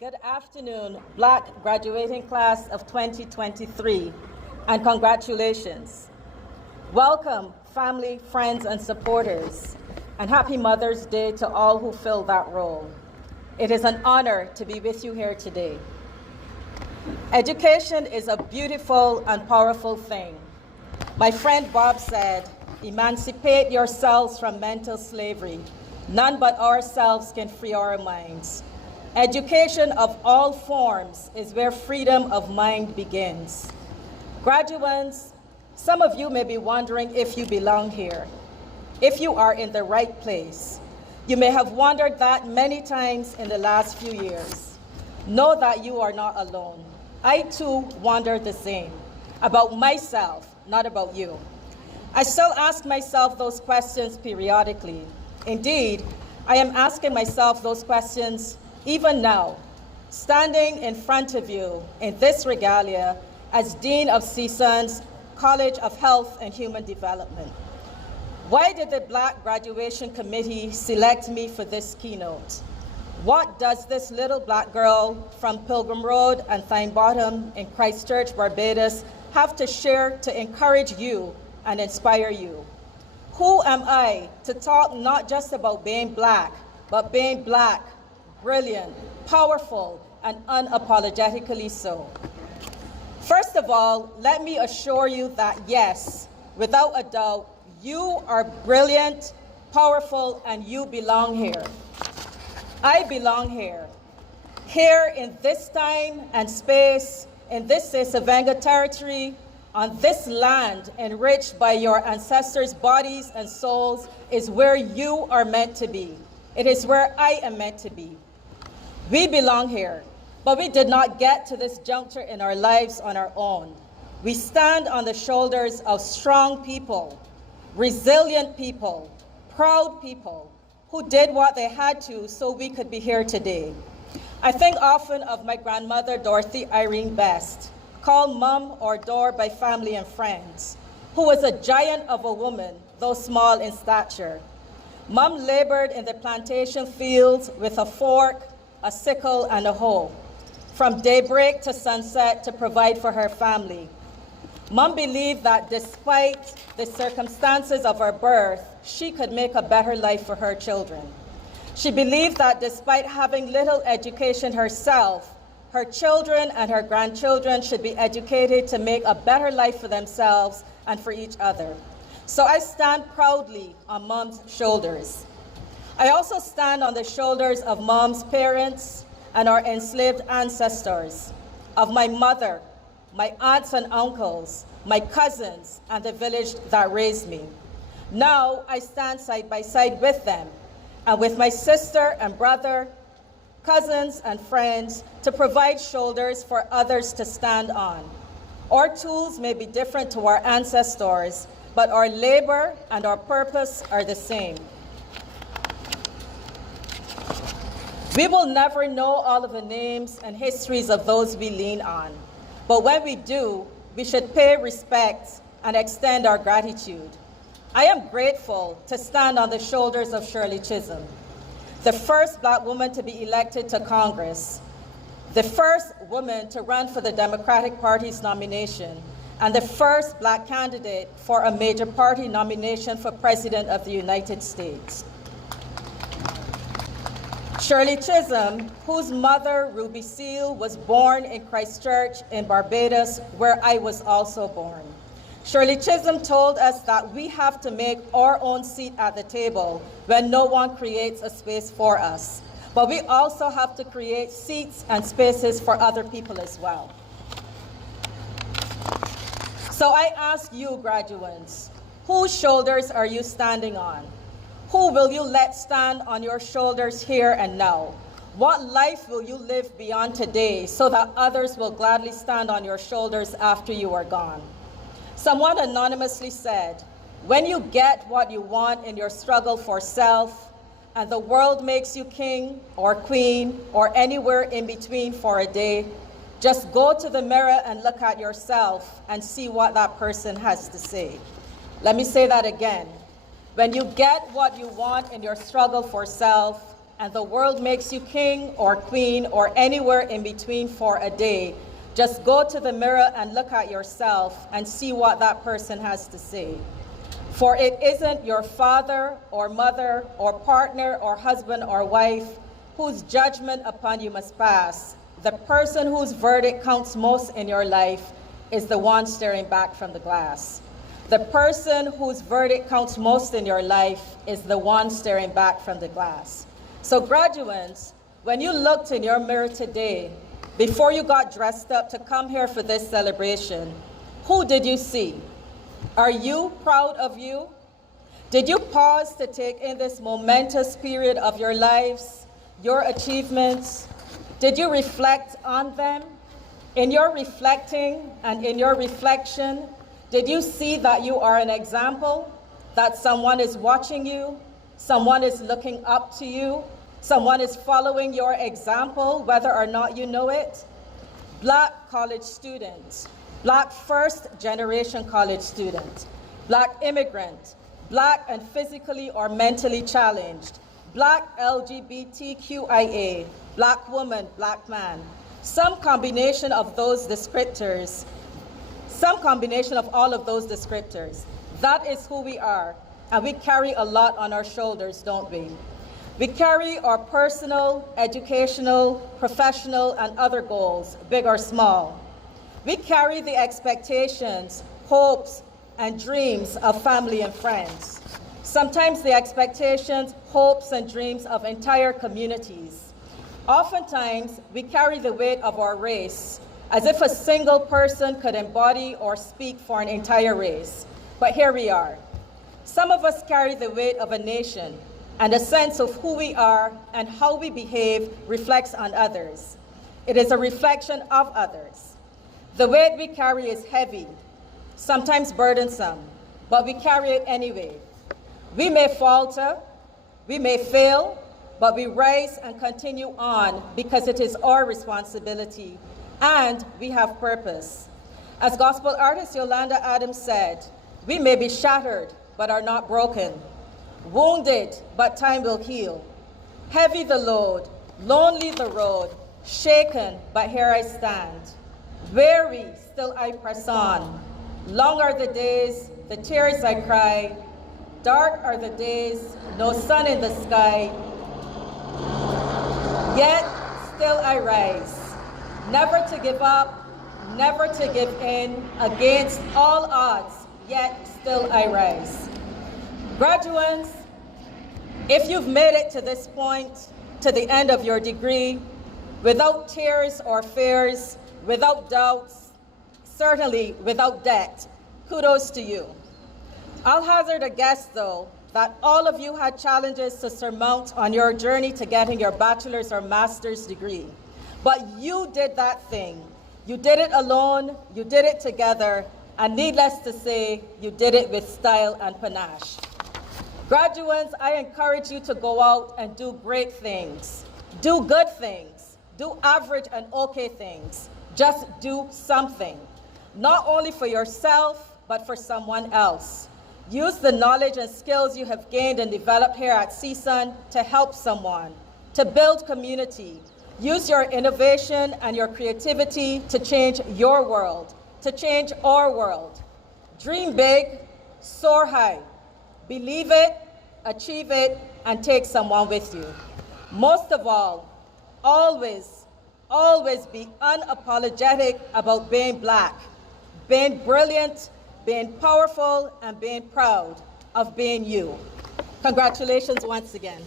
Good afternoon, Black graduating class of 2023, and congratulations. Welcome, family, friends, and supporters, and happy Mother's Day to all who fill that role. It is an honor to be with you here today. Education is a beautiful and powerful thing. My friend Bob said, "Emancipate yourselves from mental slavery. None but ourselves can free our minds." Education of all forms is where freedom of mind begins. Graduates, some of you may be wondering if you belong here, if you are in the right place. You may have wondered that many times in the last few years. Know that you are not alone. I too wondered the same, about myself, not about you. I still ask myself those questions periodically. Indeed, I am asking myself those questions even now, standing in front of you in this regalia as Dean of CSUN's College of Health and Human Development. Why did the Black Graduation Committee select me for this keynote? What does this little black girl from Pilgrim Road and Thine Bottom in Christchurch, Barbados, have to share to encourage you and inspire you? Who am I to talk not just about being black, but being black, brilliant, powerful, and unapologetically so? First of all, let me assure you that yes, without a doubt, you are brilliant, powerful, and you belong here. I belong here. Here in this time and space, in this Sesavenga territory, on this land enriched by your ancestors' bodies and souls is where you are meant to be. It is where I am meant to be. We belong here, but we did not get to this juncture in our lives on our own. We stand on the shoulders of strong people, resilient people, proud people, who did what they had to so we could be here today. I think often of my grandmother, Dorothy Irene Best, called Mom or Dor by family and friends, who was a giant of a woman, though small in stature. Mom labored in the plantation fields with a fork, a sickle, and a hoe, from daybreak to sunset to provide for her family. Mom believed that despite the circumstances of her birth, she could make a better life for her children. She believed that despite having little education herself, her children and her grandchildren should be educated to make a better life for themselves and for each other. So I stand proudly on Mom's shoulders. I also stand on the shoulders of Mom's parents and our enslaved ancestors, of my mother, my aunts and uncles, my cousins, and the village that raised me. Now I stand side by side with them and with my sister and brother, cousins and friends to provide shoulders for others to stand on. Our tools may be different to our ancestors, but our labor and our purpose are the same. We will never know all of the names and histories of those we lean on, but when we do, we should pay respect and extend our gratitude. I am grateful to stand on the shoulders of Shirley Chisholm, the first black woman to be elected to Congress, the first woman to run for the Democratic Party's nomination, and the first black candidate for a major party nomination for President of the United States. Shirley Chisholm, whose mother, Ruby Seal, was born in Christchurch in Barbados, where I was also born. Shirley Chisholm told us that we have to make our own seat at the table when no one creates a space for us. But we also have to create seats and spaces for other people as well. So I ask you, graduates, whose shoulders are you standing on? Who will you let stand on your shoulders here and now? What life will you live beyond today so that others will gladly stand on your shoulders after you are gone? Someone anonymously said, when you get what you want in your struggle for self, and the world makes you king or queen or anywhere in between for a day, just go to the mirror and look at yourself and see what that person has to say. Let me say that again. When you get what you want in your struggle for self, and the world makes you king or queen or anywhere in between for a day, just go to the mirror and look at yourself and see what that person has to say. For it isn't your father or mother or partner or husband or wife whose judgment upon you must pass. The person whose verdict counts most in your life is the one staring back from the glass. The person whose verdict counts most in your life is the one staring back from the glass. So graduates, when you looked in your mirror today, before you got dressed up to come here for this celebration, who did you see? Are you proud of you? Did you pause to take in this momentous period of your lives, your achievements? Did you reflect on them? In your reflecting and in your reflection, did you see that you are an example, that someone is watching you, someone is looking up to you, someone is following your example, whether or not you know it? Black college student, Black first-generation college student, Black immigrant, Black and physically or mentally challenged, Black LGBTQIA, Black woman, Black man. Some combination of those descriptors, some combination of all of those descriptors. That is who we are, and we carry a lot on our shoulders, don't we? We carry our personal, educational, professional, and other goals, big or small. We carry the expectations, hopes, and dreams of family and friends. Sometimes the expectations, hopes, and dreams of entire communities. Oftentimes, we carry the weight of our race as if a single person could embody or speak for an entire race. But here we are. Some of us carry the weight of a nation, and a sense of who we are and how we behave reflects on others. It is a reflection of others. The weight we carry is heavy, sometimes burdensome, but we carry it anyway. We may falter, we may fail, but we rise and continue on because it is our responsibility and we have purpose. As gospel artist Yolanda Adams said, we may be shattered, but are not broken. Wounded, but time will heal. Heavy the load, lonely the road, shaken, but here I stand. Weary, still I press on. Long are the days, the tears I cry. Dark are the days, no sun in the sky. Yet, still I rise. Never to give up, never to give in, against all odds, yet still I rise. Graduates, if you've made it to this point, to the end of your degree, without tears or fears, without doubts, certainly without debt, kudos to you. I'll hazard a guess, though, that all of you had challenges to surmount on your journey to getting your bachelor's or master's degree. But you did that thing. You did it alone, you did it together, and needless to say, you did it with style and panache. Graduates, I encourage you to go out and do great things. Do good things. Do average and okay things. Just do something. Not only for yourself, but for someone else. Use the knowledge and skills you have gained and developed here at CSUN to help someone, to build community. Use your innovation and your creativity to change your world, to change our world. Dream big, soar high. Believe it, achieve it, and take someone with you. Most of all, always, always be unapologetic about being Black, being brilliant, being powerful, and being proud of being you. Congratulations once again.